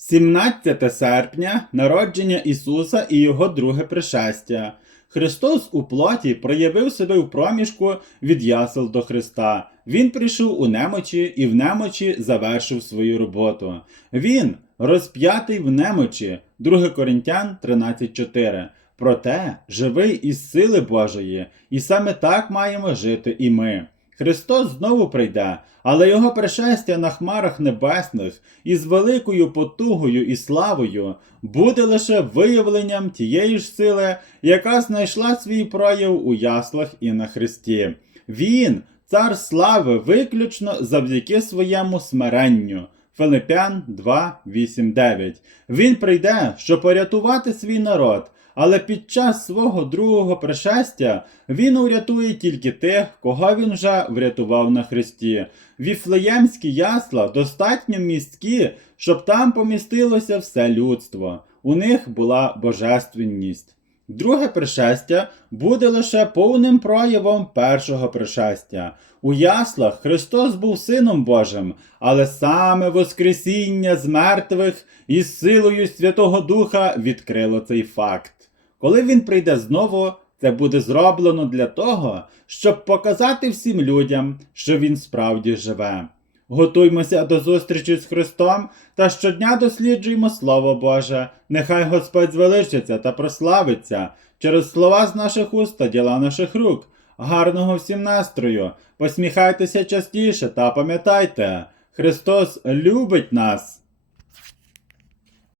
17 серпня народження Ісуса і Його друге пришестя. Христос у плоті проявив себе в проміжку від ясел до Христа. Він прийшов у немочі і в немочі завершив свою роботу. Він розп'ятий в немочі. 2 Коринтян 13.4. Проте живий із сили Божої, і саме так маємо жити і ми. Христос знову прийде, але Його пришестя на хмарах небесних із великою потугою і славою буде лише виявленням тієї ж сили, яка знайшла свій прояв у яслах і на Христі. Він, цар слави, виключно завдяки своєму смиренню. Филипян 2, 8, 9. Він прийде, щоб порятувати свій народ, але під час свого другого пришестя він урятує тільки тих, кого він вже врятував на Христі. Віфлеємські ясла достатньо місткі, щоб там помістилося все людство. У них була божественність. Друге пришестя буде лише повним проявом першого пришестя. У яслах Христос був Сином Божим, але саме Воскресіння з мертвих із силою Святого Духа відкрило цей факт. Коли він прийде знову, це буде зроблено для того, щоб показати всім людям, що він справді живе. Готуймося до зустрічі з Христом та щодня досліджуємо Слово Боже. Нехай Господь звеличиться та прославиться через слова з наших уст та діла наших рук. Гарного всім настрою! Посміхайтеся частіше та пам'ятайте, Христос любить нас.